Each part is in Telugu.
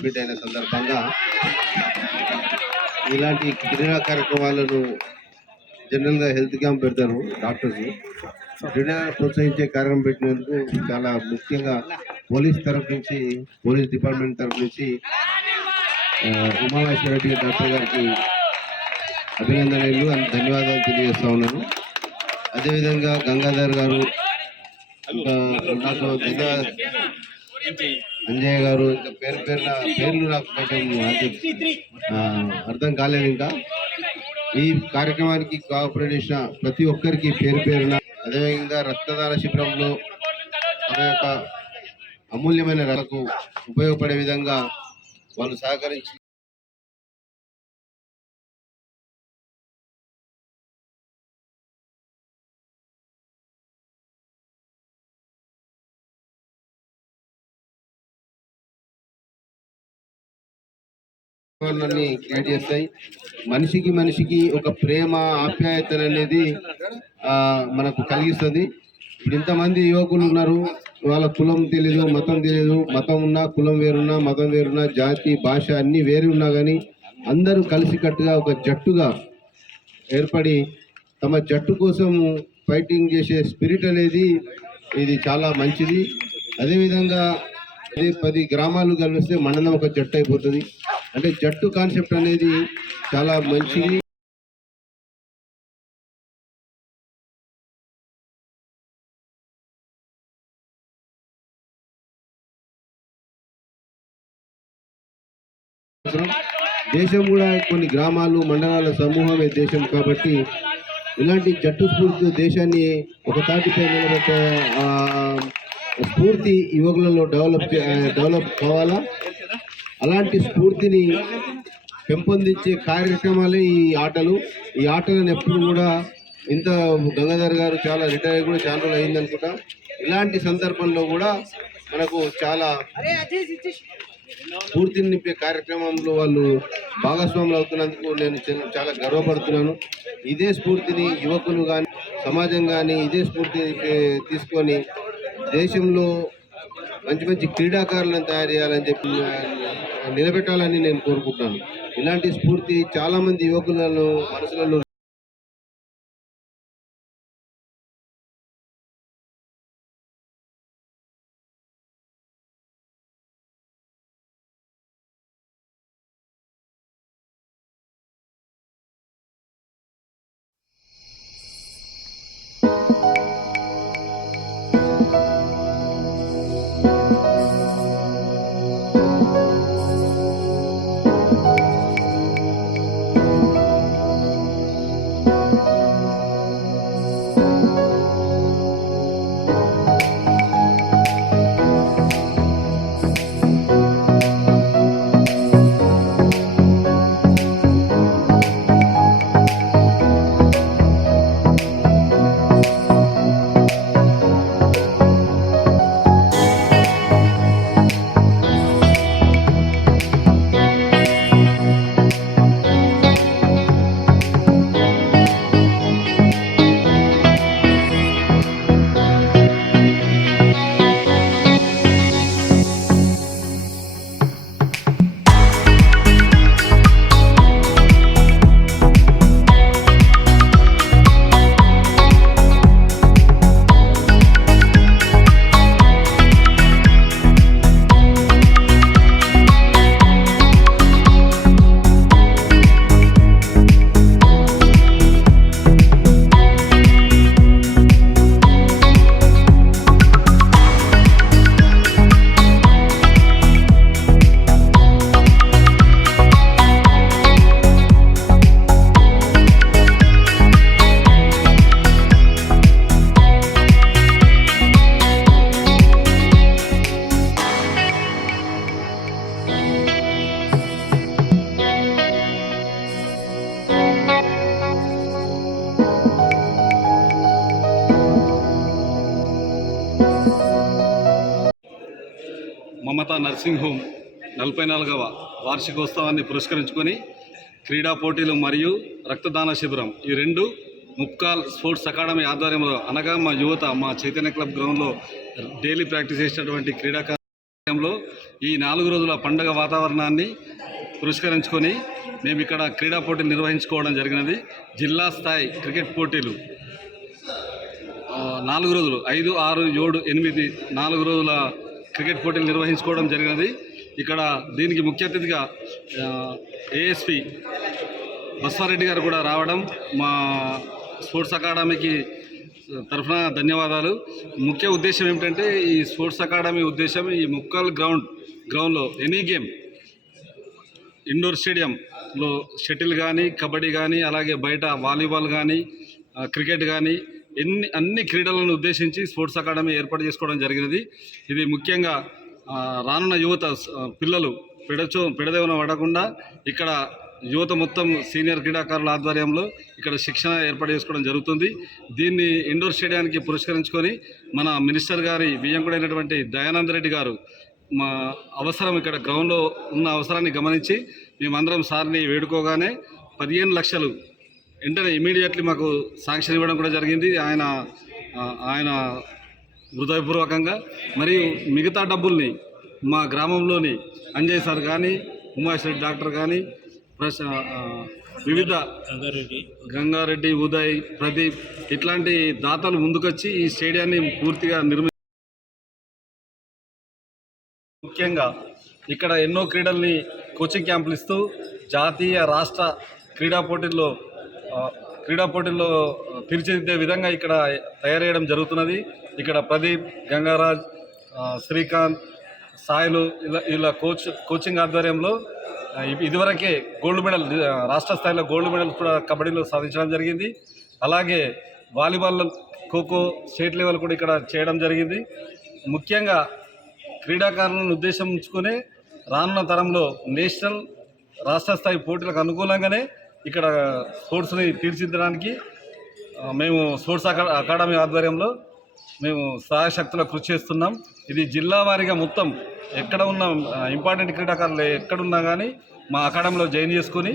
కంప్లీట్ అయిన సందర్భంగా ఇలాంటి క్రీడా కార్యక్రమాలను జనరల్గా హెల్త్ క్యాంప్ పెడతారు డాక్టర్స్. క్రీడలను ప్రోత్సహించే కార్యక్రమం పెట్టినందుకు చాలా ముఖ్యంగా పోలీస్ డిపార్ట్మెంట్ తరఫు నుంచి ఉమామహేశ్వర రెడ్డి డాక్టర్ గారికి అభినందనలు ధన్యవాదాలు తెలియజేస్తా ఉన్నాను. అదేవిధంగా గంగాధర్ గారు, ఇంకా నాకు అంజయ్య గారు, ఇంకా పేర్లు నాకు కొంచెం అర్థం కాలేదు. ఇంకా ఈ కార్యక్రమానికి కోఆపరేట్ చేసిన ప్రతి ఒక్కరికి పేరున, అదేవిధంగా రక్తదాన శిబిరంలో తమ యొక్క అమూల్యమైన రకకు ఉపయోగపడే విధంగా వాళ్ళు సహకరించి క్రియేట్ చేస్తాయి. మనిషికి ఒక ప్రేమ ఆప్యాయతలు అనేది మనకు కలిగిస్తుంది. ఇప్పుడు ఇంతమంది యువకులు ఉన్నారు, వాళ్ళ కులం తెలియదు, మతం తెలియదు. మతం ఉన్నా, కులం వేరున్నా, మతం వేరున్నా, జాతి భాష అన్నీ వేరు ఉన్నా కానీ అందరూ కలిసికట్టుగా ఒక జట్టుగా ఏర్పడి తమ జట్టు కోసం ఫైటింగ్ చేసే స్పిరిట్ అనేది ఇది చాలా మంచిది. అదేవిధంగా 10 గ్రామాలు కలిస్తే మండలం ఒక జట్టు అయిపోతుంది. అంటే జట్టు కాన్సెప్ట్ అనేది చాలా మంచిది. దేశం కూడా కొన్ని గ్రామాలు, మండలాల సమూహమే దేశం కాబట్టి ఇలాంటి జట్టు స్ఫూర్తి దేశాన్ని ఒక తాటిపై నిలబెట్టే స్ఫూర్తి యువకులలో డెవలప్ కావాలా. అలాంటి స్ఫూర్తిని పెంపొందించే కార్యక్రమాలే ఈ ఆటలను ఎప్పుడు కూడా ఇంత గంగాధర్ గారు చాలా రిటైర్ కూడా చాలా రోజులు అయిందనుకుంటా. ఇలాంటి సందర్భంలో కూడా మనకు చాలా స్ఫూర్తిని నింపే కార్యక్రమంలో వాళ్ళు భాగస్వాములు అవుతున్నందుకు నేను చాలా గర్వపడుతున్నాను. ఇదే స్ఫూర్తిని యువకులు కానీ, సమాజం కానీ ఇదే స్ఫూర్తిని తీసుకొని దేశంలో మంచి క్రీడాకారులను తయారు చేయాలని చెప్పి నిలబెట్టాలని నేను కోరుకుంటున్నాను. ఇలాంటి స్ఫూర్తి చాలా మంది యువకులను మనసులలో మమతా నర్సింగ్ హోమ్ 44వ వార్షికోత్సవాన్ని పురస్కరించుకొని క్రీడా పోటీలు మరియు రక్తదాన శిబిరం ఈ రెండు ముప్కాల్ స్పోర్ట్స్ అకాడమీ ఆధ్వర్యంలో అనగా మా యువత మా చైతన్య క్లబ్ గ్రౌండ్లో డైలీ ప్రాక్టీస్ చేసినటువంటి క్రీడాకారులు లో ఈ 4 రోజుల పండుగ వాతావరణాన్ని పురస్కరించుకొని మేము ఇక్కడ క్రీడా పోటీలు నిర్వహించుకోవడం జరిగినది. జిల్లా స్థాయి క్రికెట్ పోటీలు 4 రోజులు 5, 6, 7, 8 4 రోజుల క్రికెట్ పోటీలు నిర్వహించుకోవడం జరిగినది. ఇక్కడ దీనికి ముఖ్య అతిథిగా ఏఎస్పి బస్వారెడ్డి గారు కూడా రావడం మా స్పోర్ట్స్ అకాడమీకి తరఫున ధన్యవాదాలు. ముఖ్య ఉద్దేశం ఏమిటంటే ఈ స్పోర్ట్స్ అకాడమీ ఉద్దేశం ఈ ముక్కల్ గ్రౌండ్లో ఎనీ గేమ్ ఇండోర్ స్టేడియంలో షటిల్ కానీ, కబడ్డీ కానీ, అలాగే బయట వాలీబాల్ కానీ, క్రికెట్ కానీ అన్ని క్రీడలను ఉద్దేశించి స్పోర్ట్స్ అకాడమీ ఏర్పాటు చేసుకోవడం జరిగినది. ఇది ముఖ్యంగా రానున్న యువత పిల్లలు పెడదేవన పడకుండా ఇక్కడ యువత మొత్తం సీనియర్ క్రీడాకారుల ఆధ్వర్యంలో ఇక్కడ శిక్షణ ఏర్పాటు చేసుకోవడం జరుగుతుంది. దీన్ని ఇండోర్ స్టేడియానికి పురస్కరించుకొని మన మినిస్టర్ గారి బియ్యంకుడైనటువంటి దయానంద రెడ్డి గారు మా అవసరం ఇక్కడ గ్రౌండ్లో ఉన్న అవసరాన్ని గమనించి మేమందరం సార్ని వేడుకోగానే 15 లక్షలు వెంటనే ఇమీడియట్లీ మాకు శాంక్షన్ ఇవ్వడం కూడా జరిగింది ఆయన హృదయపూర్వకంగా. మరియు మిగతా డబ్బుల్ని మా గ్రామంలోని అంజయ్ సార్ కానీ, ఉమాష్ రెడ్డి డాక్టర్ కానీ, వివిధ గంగారెడ్డి, ఉదయ్, ప్రదీప్ ఇట్లాంటి దాతలు ముందుకొచ్చి ఈ స్టేడియాన్ని పూర్తిగా ముఖ్యంగా ఇక్కడ ఎన్నో క్రీడల్ని కోచింగ్ క్యాంపులు ఇస్తూ జాతీయ రాష్ట్ర క్రీడా పోటీల్లో తీర్చిదిద్దే విధంగా ఇక్కడ తయారు జరుగుతున్నది. ఇక్కడ ప్రదీప్, గంగారాజ్, శ్రీకాంత్, సాయిలు ఇలా కోచింగ్ ఆధ్వర్యంలో ఇదివరకే గోల్డ్ మెడల్ రాష్ట్ర స్థాయిలో గోల్డ్ మెడల్ కూడా కబడ్డీలో సాధించడం జరిగింది. అలాగే వాలీబాల్, ఖోఖో స్టేట్ లెవెల్ కూడా ఇక్కడ చేయడం జరిగింది. ముఖ్యంగా క్రీడాకారులను ఉద్దేశించుకునే రానున్న తరంలో నేషనల్ రాష్ట్ర స్థాయి పోటీలకు అనుకూలంగానే ఇక్కడ స్పోర్ట్స్ని తీర్చిదిద్దడానికి మేము స్పోర్ట్స్ అకాడమీ ఆధ్వర్యంలో మేము సహాయశక్తుల కృషి చేస్తున్నాం. ఇది జిల్లా వారీగా మొత్తం ఎక్కడ ఉన్న ఇంపార్టెంట్ క్రీడాకారులు ఎక్కడున్నా కానీ మా అకాడమీలో జాయిన్ చేసుకుని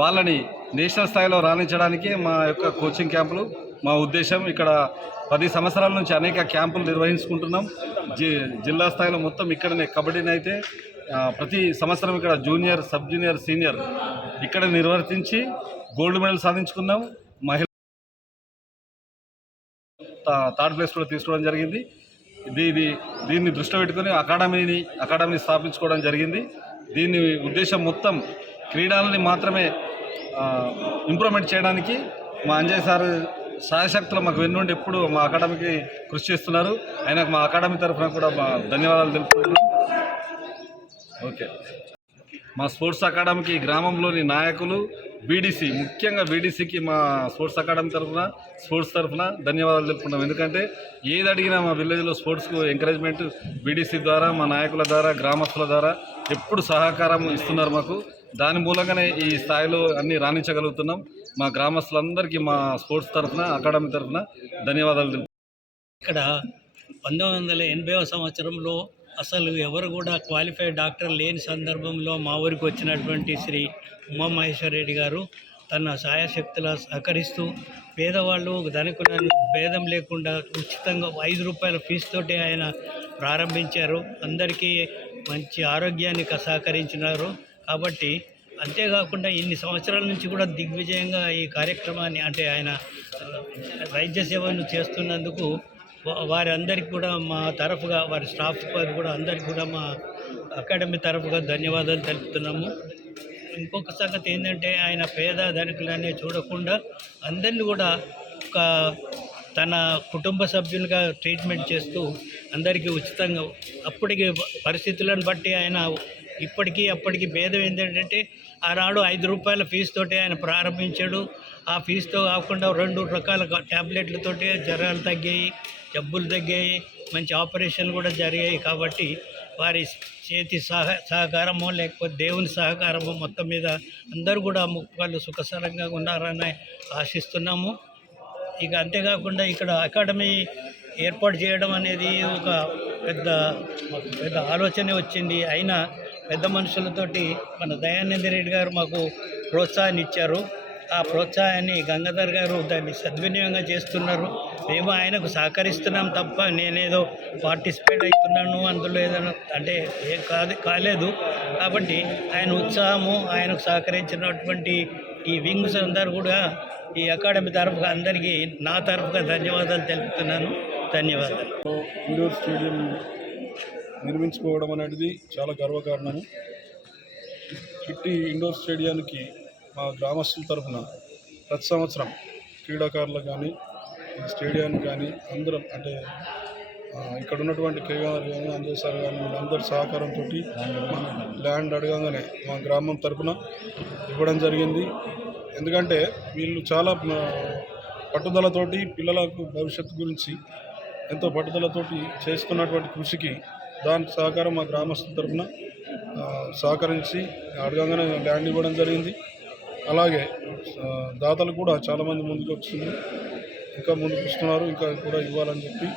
వాళ్ళని నేషనల్ స్థాయిలో రాణించడానికి మా యొక్క కోచింగ్ క్యాంపులు మా ఉద్దేశం. ఇక్కడ 10 సంవత్సరాల నుంచి అనేక క్యాంపులు నిర్వహించుకుంటున్నాం. జిల్లా స్థాయిలో మొత్తం ఇక్కడనే కబడ్డీని అయితే ప్రతి సంవత్సరం ఇక్కడ జూనియర్, సబ్ జూనియర్, సీనియర్ ఇక్కడ నిర్వర్తించి గోల్డ్ మెడల్ సాధించుకున్నాం. మహిళ థర్డ్ ప్లేస్ కూడా తీసుకోవడం జరిగింది. దీన్ని దృష్టిలో పెట్టుకొని అకాడమీని స్థాపించుకోవడం జరిగింది. దీని ఉద్దేశం మొత్తం క్రీడలని మాత్రమే ఇంప్రూవ్మెంట్ చేయడానికి మా అంజయ్ సార్ సహాయశక్తులు మాకు వెన్నుండి ఎప్పుడు మా అకాడమీకి కృషి చేస్తున్నారు. ఆయనకు మా అకాడమీ తరఫున కూడా మా ధన్యవాదాలు తెలుపుతున్నాను. ఓకే, మా స్పోర్ట్స్ అకాడమీకి గ్రామంలోని నాయకులు, బీడీసీ, ముఖ్యంగా బీడీసీకి మా స్పోర్ట్స్ అకాడమీ స్పోర్ట్స్ తరఫున ధన్యవాదాలు తెలుపుకున్నాం. ఎందుకంటే ఏది అడిగినా మా విలేజ్లో స్పోర్ట్స్కు ఎంకరేజ్మెంట్ బీడీసీ ద్వారా, మా నాయకుల ద్వారా, గ్రామస్తుల ద్వారా ఎప్పుడు సహకారం ఇస్తున్నారు మాకు. దాని మూలంగానే ఈ స్థాయిలో అన్నీ రాణించగలుగుతున్నాం. మా గ్రామస్తులందరికీ మా స్పోర్ట్స్ తరఫున, అకాడమీ తరఫున ధన్యవాదాలు తెలుపు. ఇక్కడ 1980వ సంవత్సరంలో అసలు ఎవరు కూడా క్వాలిఫైడ్ డాక్టర్ లేని సందర్భంలో మా ఊరికి వచ్చినటువంటి శ్రీ ఉమామహేశ్వరరెడ్డి గారు తన సాయశక్తుల సహకరిస్తూ పేదవాళ్ళు ధనికులను భేదం లేకుండా ఉచితంగా 5 రూపాయల ఫీజుతోటి ఆయన ప్రారంభించారు. అందరికీ మంచి ఆరోగ్యాన్ని సహకరించినారు. కాబట్టి అంతేకాకుండా ఇన్ని సంవత్సరాల నుంచి కూడా దిగ్విజయంగా ఈ కార్యక్రమాన్ని అంటే ఆయన వైద్య సేవను చేస్తున్నందుకు వారందరికీ కూడా మా తరఫుగా, వారి స్టాఫ్ కూడా అందరికీ కూడా మా అకాడమీ తరఫుగా ధన్యవాదాలు తెలుపుతున్నాము. ఇంకొక సంగతి ఏంటంటే ఆయన పేద ధనికులనే చూడకుండా అందరినీ కూడా ఒక తన కుటుంబ సభ్యులుగా ట్రీట్మెంట్ చేస్తూ అందరికీ ఉచితంగా అప్పటికి పరిస్థితులను బట్టి ఆయన అప్పటికి భేదం ఏంటంటే ఆనాడు 5 రూపాయల ఫీజుతోటి ఆయన ప్రారంభించాడు. ఆ ఫీజుతో కాకుండా 2 రకాల ట్యాబ్లెట్లతోటి జ్వరాలు తగ్గాయి, జబ్బులు తగ్గాయి, మంచి ఆపరేషన్ కూడా జరిగాయి. కాబట్టి వారి చేతి సహకారమో లేకపోతే దేవుని సహకారమో మొత్తం మీద అందరూ కూడా వాళ్ళు సుఖసరంగా ఉన్నారని ఆశిస్తున్నాము. ఇక అంతేకాకుండా ఇక్కడ అకాడమీ ఏర్పాటు చేయడం అనేది ఒక పెద్ద ఆలోచనే వచ్చింది. అయినా పెద్ద మనుషులతోటి మన దయానంద రెడ్డి గారు మాకు ప్రోత్సాహాన్ని ఇచ్చారు. ఆ ప్రోత్సాహాన్ని గంగాధర్ గారు దాన్ని సద్వినియోగంగా చేస్తున్నారు. మేము ఆయనకు సహకరిస్తున్నాం తప్ప నేనేదో పార్టిసిపేట్ అవుతున్నాను అందులో ఏదైనా అంటే ఏం కాలేదు. కాబట్టి ఆయన ఉత్సాహము, ఆయనకు సహకరించినటువంటి ఈ వింగ్స్ అందరూ కూడా ఈ అకాడమీ తరఫుగా అందరికీ నా తరఫుగా ధన్యవాదాలు తెలుపుతున్నాను. ధన్యవాదాలు. ఇండోర్ స్టేడియం నిర్మించుకోవడం అనేది చాలా గర్వకారణము. ఇట్టి ఇండోర్ స్టేడియానికి మా గ్రామస్తుల తరఫున ప్రతి సంవత్సరం క్రీడాకారులకు కానీ ఈ స్టేడియానికి కానీ అందరం అంటే ఇక్కడ ఉన్నటువంటి కేగారు కానీ అంజయ్ సార్ కానీ వీళ్ళందరి సహకారంతో ల్యాండ్ అడగంగానే మా గ్రామం తరఫున ఇవ్వడం జరిగింది. ఎందుకంటే వీళ్ళు చాలా పట్టుదలతోటి పిల్లలకు భవిష్యత్తు గురించి ఎంతో పట్టుదలతోటి చేస్తున్నటువంటి కృషికి దానికి సహకారం మా గ్రామస్తుల తరఫున సహకరించి అడగంగానే ల్యాండ్ ఇవ్వడం జరిగింది. అలాగే దాతలు కూడా చాలామంది ముందుకు వస్తున్నారు, ఇంకా ముందుకు వస్తున్నారు, ఇంకా కూడా ఇవ్వాలని చెప్పి